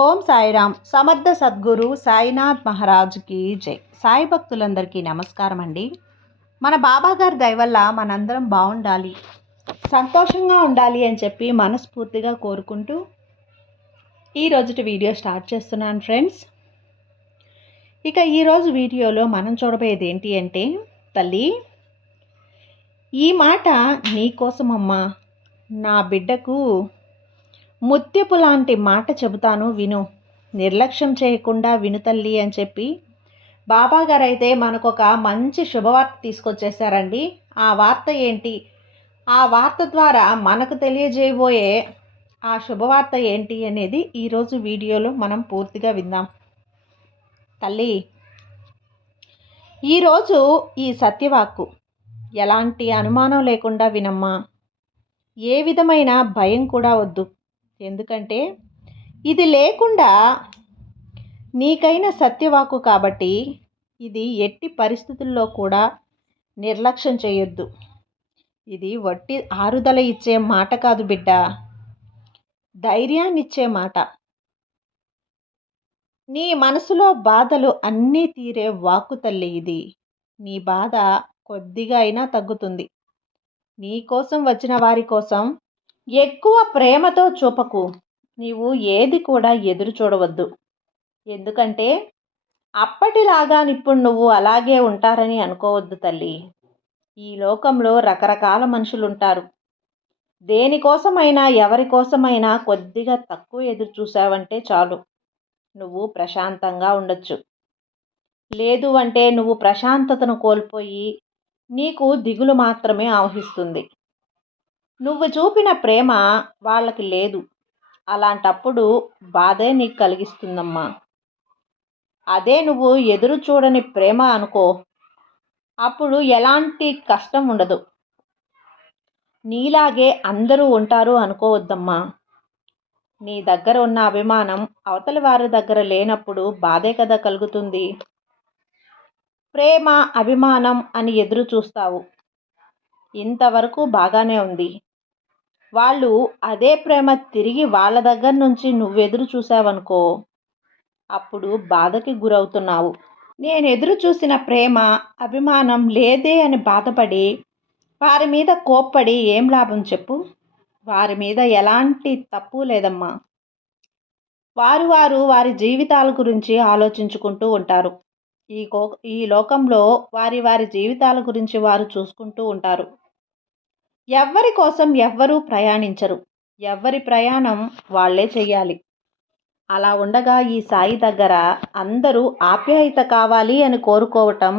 ఓం సాయిరామ్. సమర్థ సద్గురు సాయినాథ్ మహారాజ్కి జై. సాయి భక్తులందరికీ నమస్కారం అండి. మన బాబాగారి దయ వల్ల మనందరం బాగుండాలి, సంతోషంగా ఉండాలి అని చెప్పి మనస్ఫూర్తిగా కోరుకుంటూ ఈరోజుటి వీడియో స్టార్ట్ చేస్తున్నాను ఫ్రెండ్స్. ఇక ఈరోజు వీడియోలో మనం చూడబోయేది ఏంటి అంటే, తల్లి ఈ మాట నీకోసమమ్మా, నా బిడ్డకు ముత్యపు లాంటి మాట చెబుతాను విను, నిర్లక్ష్యం చేయకుండా విను తల్లి అని చెప్పి బాబాగారు అయితే మనకు ఒక మంచి శుభవార్త తీసుకొచ్చేసారండి. ఆ వార్త ఏంటి, ఆ వార్త ద్వారా మనకు తెలియజేయబోయే ఆ శుభవార్త ఏంటి అనేది ఈరోజు వీడియోలో మనం పూర్తిగా విందాం. తల్లి, ఈరోజు ఈ సత్యవాక్కు ఎలాంటి అనుమానం లేకుండా వినమ్మా. ఏ విధమైన భయం కూడా వద్దు. ఎందుకంటే ఇది లేకుండా నీకైన సత్యవాక్కు కాబట్టి ఇది ఎట్టి పరిస్థితుల్లో కూడా నిర్లక్ష్యం చేయొద్దు. ఇది వట్టి ఆరుదల ఇచ్చే మాట కాదు బిడ్డ, ధైర్యాన్ని ఇచ్చే మాట. నీ మనసులో బాధలు అన్నీ తీరే వాక్కు తల్లి ఇది. నీ బాధ కొద్దిగా అయినా తగ్గుతుంది. నీ కోసం వచ్చిన వారి కోసం ఎక్కువ ప్రేమతో చూపకు. నీవు ఏది కూడా ఎదురు చూడవద్దు. ఎందుకంటే అప్పటిలాగా ఇప్పుడు నువ్వు అలాగే ఉంటారని అనుకోవద్దు తల్లి. ఈ లోకంలో రకరకాల మనుషులు ఉంటారు. దేనికోసమైనా ఎవరికోసమైనా కొద్దిగా తక్కువ ఎదురు చూసావంటే చాలు, నువ్వు ప్రశాంతంగా ఉండొచ్చు. లేదు అంటే నువ్వు ప్రశాంతతను కోల్పోయి నీకు దిగులు మాత్రమే ఆవహిస్తుంది. నువ్వు చూపిన ప్రేమ వాళ్ళకి లేదు. అలాంటప్పుడు బాధే నీకు కలిగిస్తుందమ్మా. అదే నువ్వు ఎదురు చూడని ప్రేమ అనుకో, అప్పుడు ఎలాంటి కష్టం ఉండదు. నీలాగే అందరూ ఉంటారు అనుకోవద్దమ్మా. నీ దగ్గర ఉన్న అభిమానం అవతలి వారి దగ్గర లేనప్పుడు బాధే కదా కలుగుతుంది. ప్రేమ అభిమానం అని ఎదురు చూస్తావు, ఇంతవరకు బాగానే ఉంది. వాళ్ళు అదే ప్రేమ తిరిగి వాళ్ళ దగ్గర నుంచి నువ్వెదురు చూసావనుకో, అప్పుడు బాధకి గురవుతున్నావు. నేను ఎదురు చూసిన ప్రేమ అభిమానం లేదే అని బాధపడి వారి మీద కోప్పడి ఏం లాభం చెప్పు. వారి మీద ఎలాంటి తప్పు లేదమ్మా. వారి జీవితాల గురించి ఆలోచించుకుంటూ ఉంటారు. ఈ లోకంలో వారి జీవితాల గురించి వారు చూసుకుంటూ ఉంటారు. ఎవ్వరి కోసం ఎవ్వరూ ప్రయాణించరు. ఎవ్వరి ప్రయాణం వాళ్ళే చెయ్యాలి. అలా ఉండగా ఈ సాయి దగ్గర అందరూ ఆప్యాయత కావాలి అని కోరుకోవటం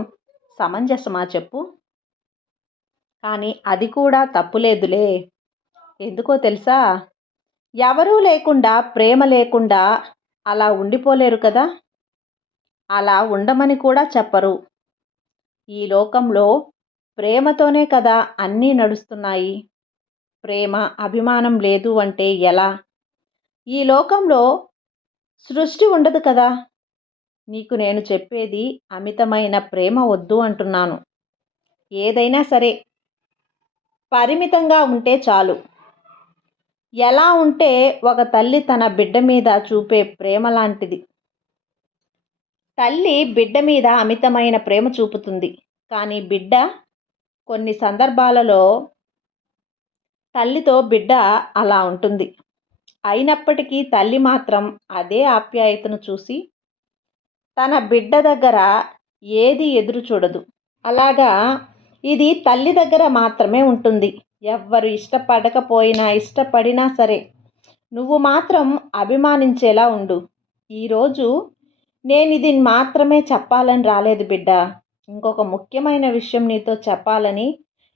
సమంజసమా చెప్పు? కానీ అది కూడా తప్పులేదులే. ఎందుకో తెలుసా? ఎవరూ లేకుండా ప్రేమ లేకుండా అలా ఉండిపోలేరు కదా. అలా ఉండమని కూడా చెప్పరు. ఈ లోకంలో ప్రేమతోనే కదా అన్నీ నడుస్తున్నాయి. ప్రేమ అభిమానం లేదు అంటే ఎలా? ఈ లోకంలో సృష్టి ఉండదు కదా. నీకు నేను చెప్పేది అమితమైన ప్రేమ వద్దు అంటున్నాను. ఏదైనా సరే పరిమితంగా ఉంటే చాలు. ఎలా ఉంటే ఒక తల్లి తన బిడ్డ మీద చూపే ప్రేమ లాంటిది. తల్లి బిడ్డ మీద అమితమైన ప్రేమ చూపుతుంది. కానీ బిడ్డ కొన్ని సందర్భాలలో తల్లితో బిడ్డ అలా ఉంటుంది. అయినప్పటికీ తల్లి మాత్రం అదే ఆప్యాయతను చూసి తన బిడ్డ దగ్గర ఏది ఎదురు చూడదు. అలాగా ఇది తల్లి దగ్గర మాత్రమే ఉంటుంది. ఎవ్వరు ఇష్టపడకపోయినా ఇష్టపడినా సరే నువ్వు మాత్రం అభిమానించేలా ఉండు. ఈరోజు నేను ఇది మాత్రమే చెప్పాలని రాలేదు బిడ్డ. ఇంకొక ముఖ్యమైన విషయం నీతో చెప్పాలని,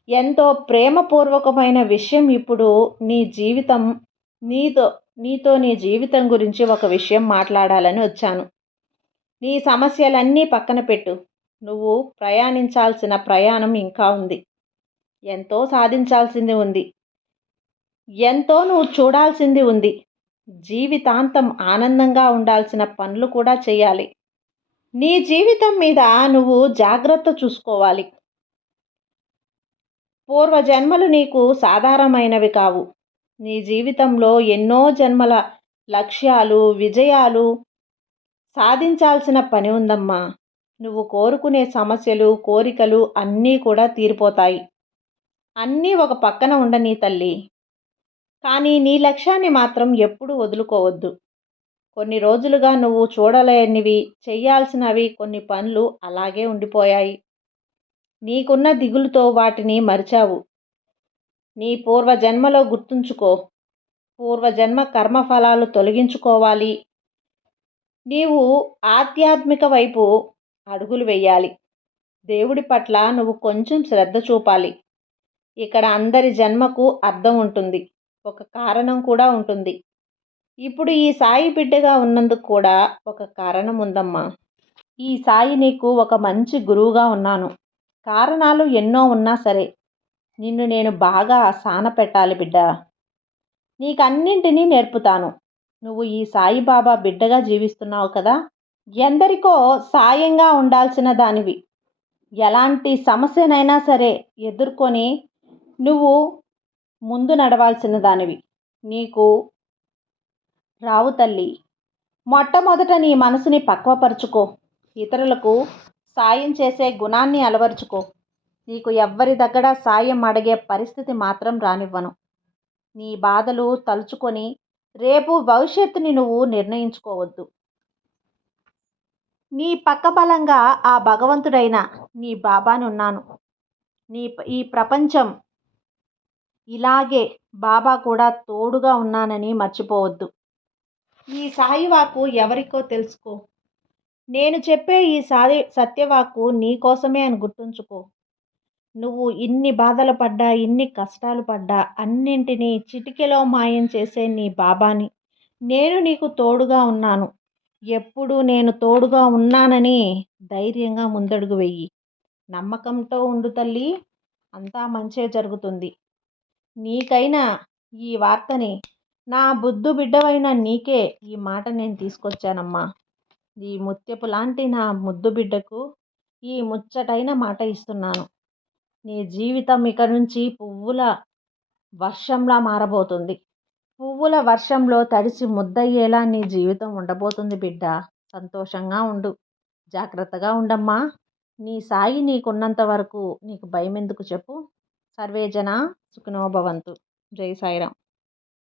ఎంతో ప్రేమపూర్వకమైన విషయం ఇప్పుడు నీ జీవితం గురించి ఒక విషయం మాట్లాడాలని వచ్చాను. నీ సమస్యలన్నీ పక్కన పెట్టు. నువ్వు ప్రయాణించాల్సిన ప్రయాణం ఇంకా ఉంది. ఎంతో సాధించాల్సింది ఉంది. ఎంతో నువ్వు చూడాల్సింది ఉంది. జీవితాంతం ఆనందంగా ఉండాల్సిన పనులు కూడా చేయాలి. నీ జీవితం మీద నువ్వు జాగ్రత్త చూసుకోవాలి. పూర్వజన్మలు నీకు సాధారణమైనవి కావు. నీ జీవితంలో ఎన్నో జన్మల లక్ష్యాలు, విజయాలు సాధించాల్సిన పని ఉందమ్మా. నువ్వు కోరుకునే సమస్యలు, కోరికలు అన్నీ కూడా తీరిపోతాయి. అన్నీ ఒక పక్కన ఉండనీ తల్లి. కానీ నీ లక్ష్యాన్ని మాత్రం ఎప్పుడూ వదులుకోవద్దు. కొన్ని రోజులుగా నువ్వు చూడలేనివి, చెయ్యాల్సినవి కొన్ని పనులు అలాగే ఉండిపోయాయి. నీకున్న దిగులుతో వాటిని మరిచావు. నీ పూర్వజన్మలో గుర్తుంచుకో. పూర్వజన్మ కర్మఫలాలు తొలగించుకోవాలి. నీవు ఆధ్యాత్మిక వైపు అడుగులు వెయ్యాలి. దేవుడి పట్ల నువ్వు కొంచెం శ్రద్ధ చూపాలి. ఇక్కడ అందరి జన్మకు అర్థం ఉంటుంది. ఒక కారణం కూడా ఉంటుంది. ఇప్పుడు ఈ సాయి బిడ్డగా ఉన్నందుకు కూడా ఒక కారణం ఉందమ్మా. ఈ సాయి నీకు ఒక మంచి గురువుగా ఉన్నాను. కారణాలు ఎన్నో ఉన్నా సరే నిన్ను నేను బాగా సానపెట్టాలి బిడ్డ. నీకన్నింటినీ నేర్పుతాను. నువ్వు ఈ సాయిబాబా బిడ్డగా జీవిస్తున్నావు కదా. ఎందరికో సాయంగా ఉండాల్సిన దానివి. ఎలాంటి సమస్యనైనా సరే ఎదుర్కొని నువ్వు ముందు నడవాల్సిన దానివి. నీకు రావు తల్లి. మొట్టమొదట నీ మనసుని పక్వపరుచుకో. ఇతరులకు సాయం చేసే గుణాన్ని అలవర్చుకో. నీకు ఎవ్వరి దగ్గర సాయం అడిగే పరిస్థితి మాత్రం రానివ్వను. నీ బాధలు తలుచుకొని రేపు భవిష్యత్తుని నువ్వు నిర్ణయించుకోవద్దు. నీ పక్కబలంగా ఆ భగవంతుడైన నీ బాబాని ఉన్నాను. ఈ ప్రపంచం ఇలాగే బాబా కూడా తోడుగా ఉన్నానని మర్చిపోవద్దు. ఈ సాయివాకు ఎవరికో తెలుసుకో. నేను చెప్పే ఈ సత్యవాకు నీ కోసమే అని గుర్తుంచుకో. నువ్వు ఇన్ని బాధలు పడ్డా, ఇన్ని కష్టాలు పడ్డా అన్నింటినీ చిటికెలో మాయం చేసే నీ బాబాని నేను నీకు తోడుగా ఉన్నాను. ఎప్పుడు నేను తోడుగా ఉన్నానని ధైర్యంగా ముందడుగు వెయ్యి. నమ్మకంతో ఉండు తల్లి. అంతా మంచే జరుగుతుంది. నీకైనా ఈ వార్తని నా బుద్ధు బిడ్డవైన నీకే ఈ మాట నేను తీసుకొచ్చానమ్మా. ఈ ముత్యపు లాంటి నా ముద్దు బిడ్డకు ఈ ముచ్చటైన మాట ఇస్తున్నాను. నీ జీవితం ఇక నుంచి పువ్వుల వర్షంలా మారబోతుంది. పువ్వుల వర్షంలో తడిసి ముద్దయ్యేలా నీ జీవితం ఉండబోతుంది బిడ్డ. సంతోషంగా ఉండు. జాగ్రత్తగా ఉండమ్మా. నీ సాయి నీకున్నంత వరకు నీకు భయం ఎందుకు చెప్పు. సర్వేజన సుఖినో భవంతు. జై సాయిరాం.